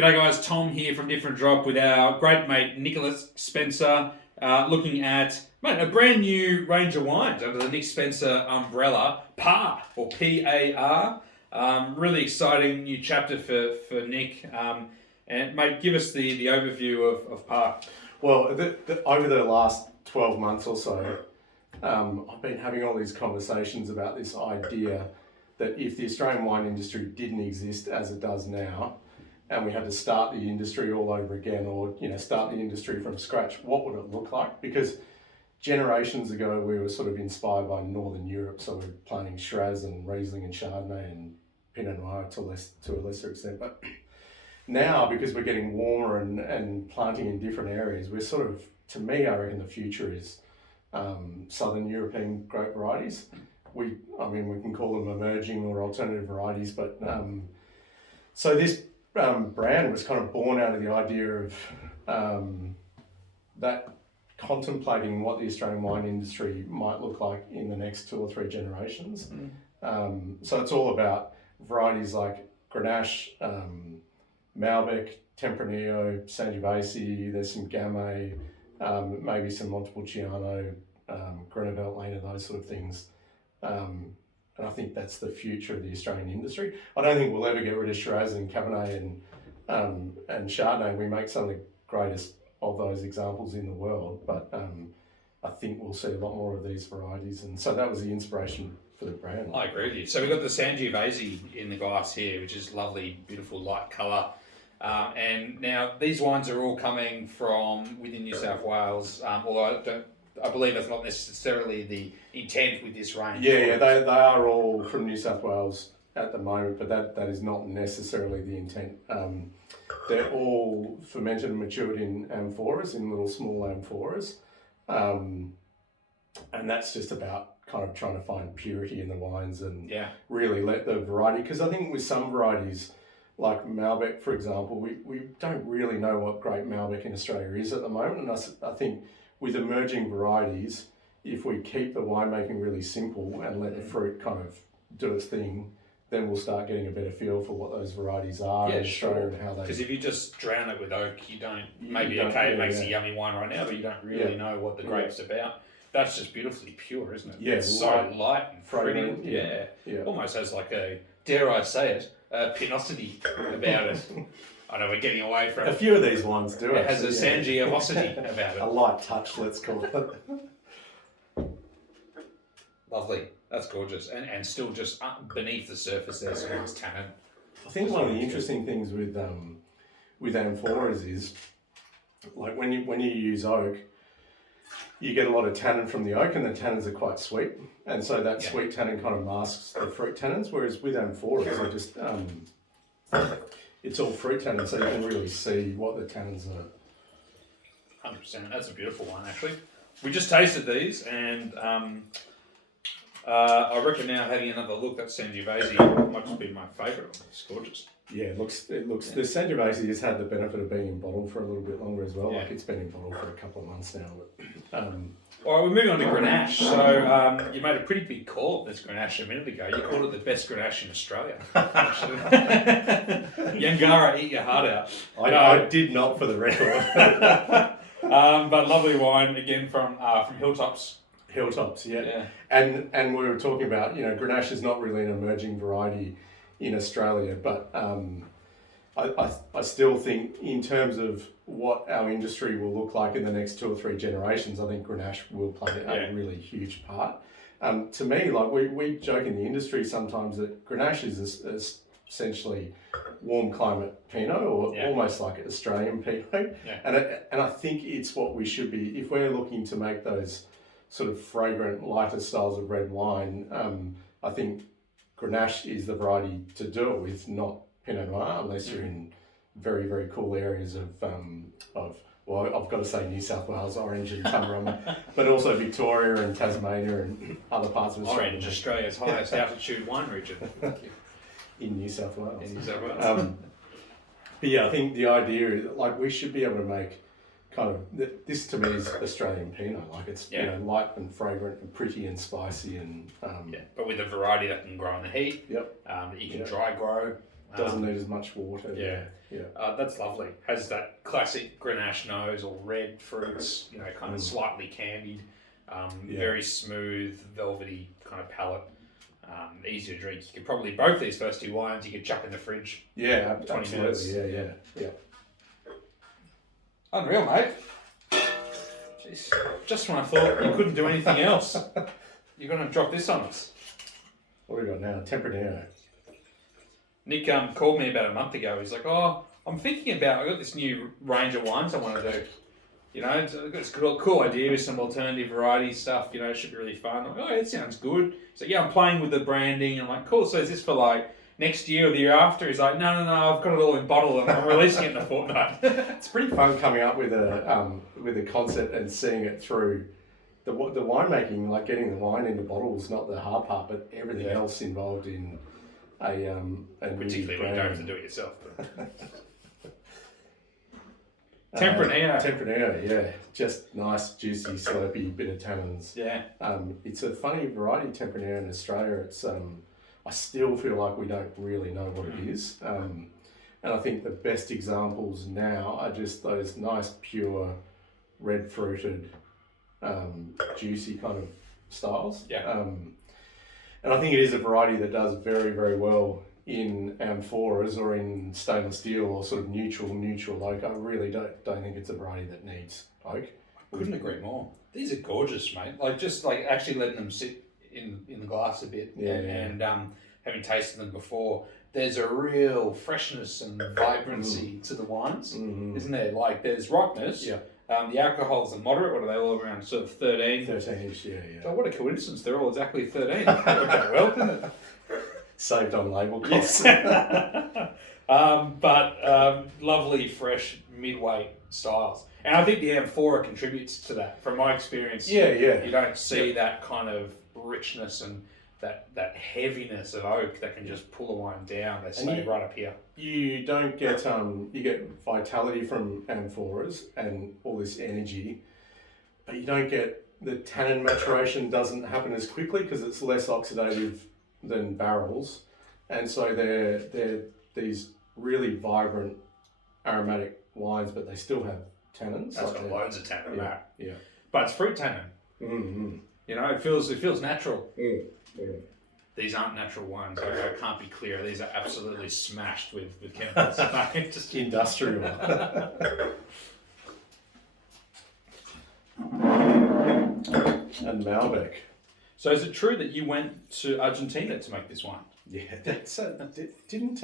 G'day guys, Tom here from Different Drop with our great mate Nicholas Spencer, looking at a brand new range of wines under the Nick Spencer umbrella, P.A.R. or P.A.R. Really exciting new chapter for Nick. And mate, give us the overview of P.A.R. Well, over the last 12 months or so, I've been having all these conversations about this idea that if the Australian wine industry didn't exist as it does now, and we had to start the industry all over again, or start the industry from scratch, what would it look like? Because generations ago we were sort of inspired by Northern Europe, so we're planting Shiraz and Riesling and Chardonnay and Pinot Noir to a lesser extent. But now, because we're getting warmer and planting in different areas, we're sort of, to me, I reckon the future is Southern European grape varieties. We can call them emerging or alternative varieties, but so this brand was kind of born out of the idea of that contemplating what the Australian wine industry might look like in the next 2 or 3 generations. So it's all about varieties like Grenache, Malbec, Tempranillo, Sangiovese. There's some Gamay, maybe some Montepulciano, Grenoble, those sort of things. And I think that's the future of the Australian industry. I don't think we'll ever get rid of Shiraz and Cabernet and Chardonnay. We make some of the greatest of those examples in the world, but I think we'll see a lot more of these varieties. And so that was the inspiration for the brand. I agree with you. So we've got the Sangiovese in the glass here, which is lovely, beautiful, light colour. And now these wines are all coming from within New South Wales, although I believe that's not necessarily the intent with this range. Yeah, they are all from New South Wales at the moment, but that is not necessarily the intent. They're all fermented and matured in amphoras, in little small amphoras. And that's just about kind of trying to find purity in the wines and really let the variety, because I think with some varieties, like Malbec, for example, we don't really know what great Malbec in Australia is at the moment. And I think with emerging varieties, if we keep the winemaking really simple and let the fruit kind of do its thing, then we'll start getting a better feel for what those varieties are in Australia and how they... Because if you just drown it with oak, it makes a yummy wine right now, but you don't really know what the grape's about. That's just beautifully pure, isn't it? Yeah, it's so light and fragrant. Yeah. Almost has like a, dare I say it, a pinosity about it. I know we're getting away from a few of these ones do. It has a Sangiovosity about it. A light touch, let's call it. Lovely. That's gorgeous. And still just beneath the surface there's some nice tannin. I think one of the interesting things with amphoras is, like when you use oak, you get a lot of tannin from the oak, and the tannins are quite sweet, and so that sweet tannin kind of masks the fruit tannins. Whereas with amphoras, they just it's all fruit tannin, so you can really see what the tannins are. 100%. That's a beautiful one, actually. We just tasted these, and I reckon now having another look at Sangiovese might just be my favourite. It's gorgeous. Yeah, it looks. The Sangiovese has had the benefit of being in bottle for a little bit longer as well. Like it's been in bottle for a couple of months now. But, all right, we're moving on to Grenache. So you made a pretty big call at this Grenache a minute ago. You called it the best Grenache in Australia. Yangara, eat your heart out. I did not, for the record. But lovely wine again from Hilltops. Hilltops, yeah. And we were talking about, Grenache is not really an emerging variety in Australia, but I still think in terms of what our industry will look like in the next 2 or 3 generations, I think Grenache will play a really huge part. To me, like we joke in the industry sometimes that Grenache is essentially warm climate Pinot, or almost like Australian Pinot. And I think it's what we should be, if we're looking to make those sort of fragrant, lighter styles of red wine. I think Grenache is the variety to do it with, not Pinot Noir, unless you're in very, very cool areas of I've got to say New South Wales, Orange and Tamarama, but also Victoria and Tasmania and other parts of Australia. Orange, Australia's highest altitude wine region. In New South Wales. But yeah, I think the idea is, like, we should be able to make kind of, this to me is Australian Pinot, like it's light and fragrant and pretty and spicy and but with a variety that can grow in the heat, that you can dry grow, Doesn't need as much water. Yeah. That's lovely. Has that classic Grenache nose or red fruits, kind of slightly candied, very smooth, velvety kind of palate. Easy to drink. You could probably, both these first two wines, you could chuck in the fridge. Yeah, 20 absolutely. minutes. Yeah. Unreal, mate. Jeez. Just when I thought you couldn't do anything else, you're going to drop this on us. What have we got now? Tempranillo. Nick called me about a month ago. He's like, "Oh, I'm thinking about. I got this new range of wines I want to do. It's a cool idea with some alternative variety stuff. It should be really fun." I'm like, "Oh, it sounds good." He's like, "Yeah, I'm playing with the branding." I'm like, "Cool. So is this for like next year or the year after?" He's like, "No. I've got it all in bottle and I'm releasing it in a fortnight." It's pretty fun coming up with a concept and seeing it through. The winemaking, like getting the wine into bottles, not the hard part, but everything else involved in a particularly when you don't have to do it yourself. Tempranillo, yeah, just nice, juicy, slurpy bit of tannins. Yeah. It's a funny variety, Tempranillo in Australia. It's I still feel like we don't really know what it is, and I think the best examples now are just those nice, pure, red fruited. Juicy kind of styles. Yeah. And I think it is a variety that does very, very well in amphoras or in stainless steel or sort of neutral oak. I really don't think it's a variety that needs oak. I couldn't agree more. These are gorgeous, mate. Just actually letting them sit in the glass a bit and having tasted them before, there's a real freshness and vibrancy to the wines, isn't there? Like there's ripeness. Yeah. The alcohols are moderate. What are they all around? Sort of 13. 13-ish, yeah. Oh, what a coincidence! They're all exactly 13. That worked out well, didn't it? Saved on label costs. But lovely, fresh, mid-weight styles. And I think the amphora contributes to that. From my experience, you don't see that kind of richness and that heaviness of oak that can just pull a wine down. They stay right up here. You don't get you get vitality from amphoras and all this energy, but you don't get the tannin maturation doesn't happen as quickly because it's less oxidative than barrels, and so they're these really vibrant aromatic wines, but they still have tannins. That's got loads of tannin in that. Yeah, but it's fruit tannin. Mm-hmm. It feels natural. Mm. These aren't natural wines. I can't be clear. These are absolutely smashed with chemicals. Just industrial. And Malbec. So is it true that you went to Argentina to make this wine? Yeah, that's didn't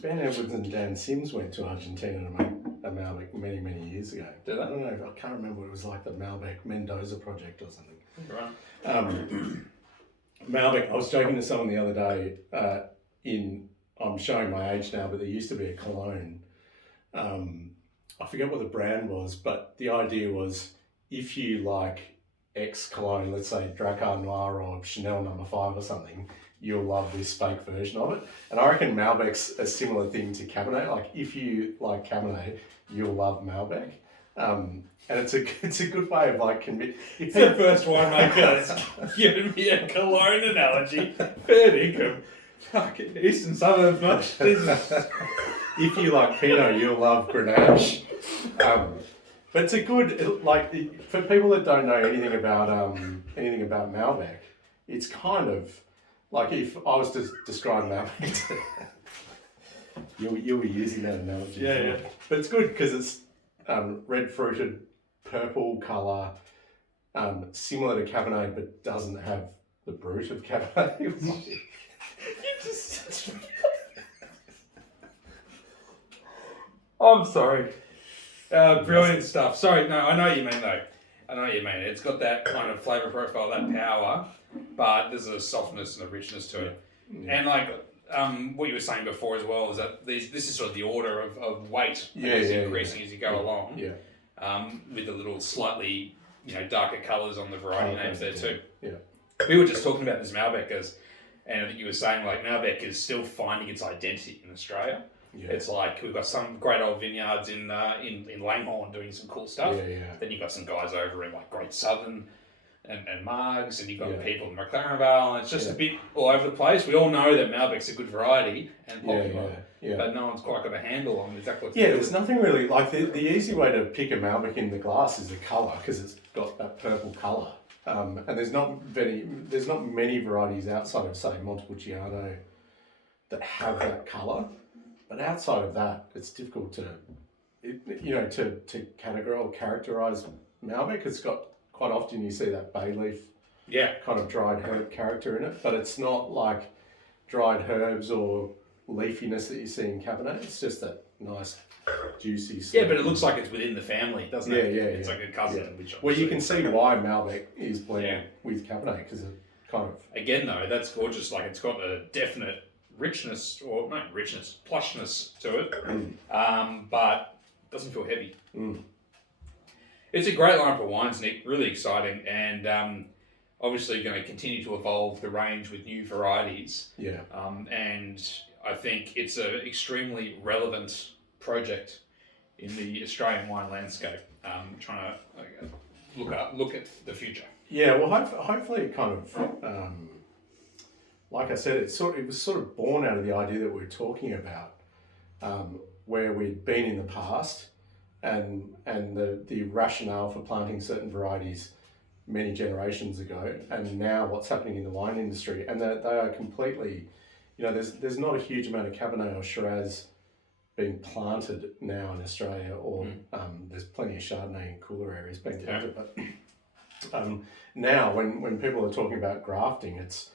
Ben Edwards and Dan Sims went to Argentina to make a Malbec many years ago. Did they? I don't know. I can't remember. It was like the Malbec Mendoza project or something. Right. Malbec. I was joking to someone the other day. I'm showing my age now, but there used to be a cologne. I forget what the brand was, but the idea was if you like X cologne, let's say Dracar Noir or Chanel No. 5 or something, you'll love this fake version of it. And I reckon Malbec's a similar thing to Cabernet. Like if you like Cabernet, you'll love Malbec. And it's a good way of like It's the first winemaker that's given me a cologne analogy. Fair income. Fucking eastern suburbs, much. If you like Pinot, you'll love Grenache. But it's a good, like, for people that don't know anything about Malbec, it's kind of like if I was to describe Malbec, you'll be using that analogy. Yeah. But it's good because it's red fruited, purple colour, similar to Cabernet, but doesn't have the brute of Cabernet. You just... I'm sorry. Brilliant stuff. Sorry, no, I know what you mean though. I know what you mean. It's got that kind of flavour profile, that power, but there's a softness and a richness to it. Yeah. And like what you were saying before as well is that this is sort of the order of weight is increasing as you go along. Yeah. With the little slightly darker colours on the variety names there too. Yeah. We were just talking about this Malbec and I think you were saying like Malbec is still finding its identity in Australia. Yeah. It's like we've got some great old vineyards in Langhorne doing some cool stuff. Yeah. Then you've got some guys over in like Great Southern and Margs, and you've got Yeah. people in McLaren Vale, and it's just a bit all over the place. We all know that Malbec's a good variety and popular, but no one's quite got a handle on exactly what to do. There's nothing really, like the easy way to pick a Malbec in the glass is the colour, because it's got that purple colour. And there's not many varieties outside of, say, Montepulciano that have that colour. But outside of that, it's difficult to characterise Malbec. It's got, quite often you see that bay leaf kind of dried herb character in it, but it's not like dried herbs or leafiness that you see in Cabernet. It's just that nice, juicy. Yeah, but it looks like it's within the family, doesn't it? It's like a cousin. Yeah. Which well, you can see why Malbec is blended with Cabernet, because it kind of... Again, though, that's gorgeous. Like, it's got a definite richness, or not richness, plushness to it, but doesn't feel heavy. It's a great line for wines, Nick. Really exciting, and obviously going to continue to evolve the range with new varieties. Yeah. And I think it's an extremely relevant project in the Australian wine landscape. Trying to look at the future. Yeah. Well, hopefully it kind of, like I said, it was sort of born out of the idea that we were talking about, where we'd been in the past, and the rationale for planting certain varieties many generations ago, and now what's happening in the wine industry, and that they are completely, there's not a huge amount of Cabernet or Shiraz being planted now in Australia, or there's plenty of Chardonnay in cooler areas being planted, but now when people are talking about grafting, it's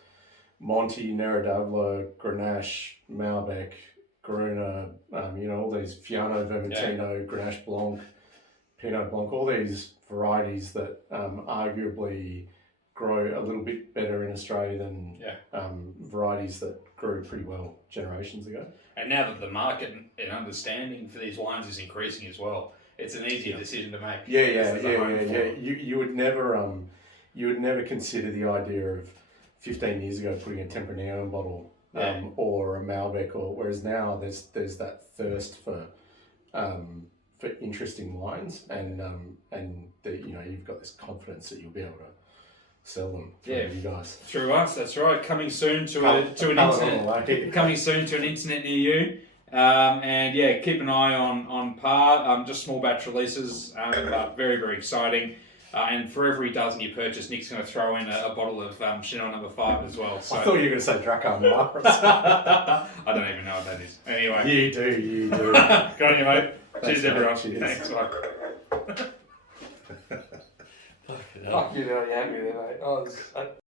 Monty, Neradavla, Grenache, Malbec, Gruner, all these Fiano Vermentino, Grenache Blanc, Pinot Blanc, all these varieties that arguably grow a little bit better in Australia than varieties that grew pretty well generations ago. And now that the market and understanding for these wines is increasing as well, it's an easier decision to make. Yeah. You would never consider the idea of 15 years ago putting a Tempranillo bottle or a Malbec, whereas now there's that thirst for interesting wines, and you've got this confidence that you'll be able to sell them through you guys. Through us, that's right. Coming soon to an internet. Coming soon to an internet near you. And keep an eye on P.A.R. Just small batch releases, but very, very exciting. And for every dozen you purchase, Nick's going to throw in a bottle of Chanel No. 5 as well. So. I thought you were going to say Dracar Noir. I don't even know what that is. Anyway. You do. Good on you, mate. Cheers, everyone. Cheers. Thanks, bye. Fuck you, know, you had me there, mate.